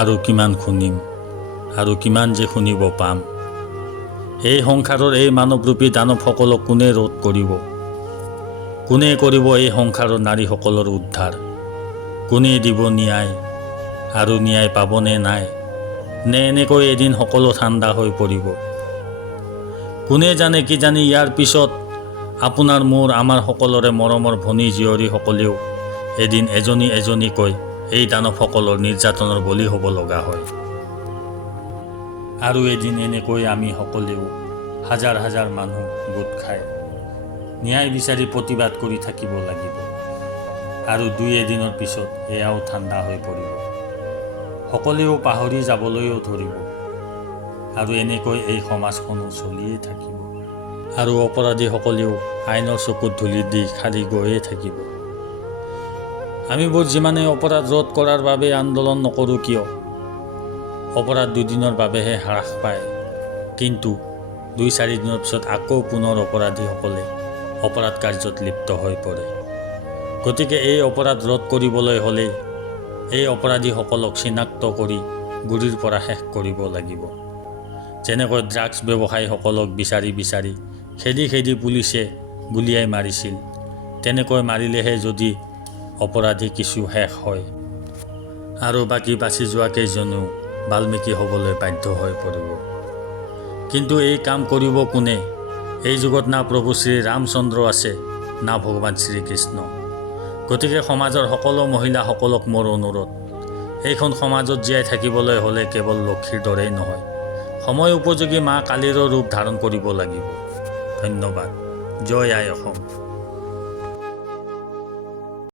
আৰু কিমান শুনিম আৰু কিমান যে শুনিব পাম। এই সংসাৰৰ এই মানৱৰূপী দানৱসকলক কোনে ৰোধ কৰিব? কোনে কৰিব এই সংসাৰৰ নাৰীসকলৰ উদ্ধাৰ? কোনে দিব ন্যায়? আৰু ন্যায় পাবনে নাই? নে এনেকৈ এদিন সকলো ঠাণ্ডা হৈ পৰিব? কোনে জানে কি জানি ইয়াৰ পিছত আপোনাৰ মোৰ আমাৰ সকলোৰে মৰমৰ ভনী জীয়ৰীসকলেও এদিন এজনী এজনীকৈ এই দানৱসকলৰ নিৰ্যাতনৰ বলি হ'ব লগা হয়। আৰু এদিন এনেকৈ আমি সকলেও হাজাৰ হাজাৰ মানুহ গোট খাই ন্যায় বিচাৰি প্ৰতিবাদ কৰি থাকিব লাগিব। আৰু দুই এদিনৰ পিছত এয়াও ঠাণ্ডা হৈ পৰিব, সকলেও পাহৰি যাবলৈও ধৰিব। আৰু এনেকৈ এই সমাজখনো চলিয়েই থাকিব। আৰু অপৰাধীসকলেও আইনৰ চকুত ধূলি দি সাৰি গৈয়ে থাকিব। আমিবোৰ যিমানে অপৰাধ ৰোধ কৰাৰ বাবে আন্দোলন নকৰোঁ কিয়, অপৰাধ দুদিনৰ বাবেহে হ্ৰাস পায়, কিন্তু 2-4 দিনৰ পিছত আকৌ পুনৰ অপৰাধীসকলে অপৰাধ কাৰ্যত লিপ্ত হৈ পৰে। গতিকে এই অপৰাধ ৰোধ কৰিবলৈ হ'লে এই অপৰাধীসকলক চিনাক্ত কৰি গুৰিৰ পৰা শেষ কৰিব লাগিব। যেনেকৈ ড্ৰাগছ ব্যৱসায়ীসকলক বিচাৰি বিচাৰি খেদি খেদি পুলিচে গুলীয়াই মাৰিছিল, তেনেকৈ মাৰিলেহে যদি অপৰাধী কিছু শেষ হয় আৰু বাকী বাচি যোৱা কেইজনেও বাল্মীকি হ'বলৈ বাধ্য হৈ পৰিব। কিন্তু এই কাম কৰিব কোনে? এই যুগত না প্ৰভু শ্ৰী ৰামচন্দ্ৰ আছে, না ভগৱান শ্ৰীকৃষ্ণ। গতিকে সমাজৰ সকলো মহিলাসকলক মোৰ অনুৰোধ, এইখন সমাজত জীয়াই থাকিবলৈ হ'লে কেৱল লক্ষীৰ দৰেই নহয়, সময় উপযোগী মা কালীৰো ৰূপ ধাৰণ কৰিব লাগিব। ধন্যবাদ। জয় আই অসম।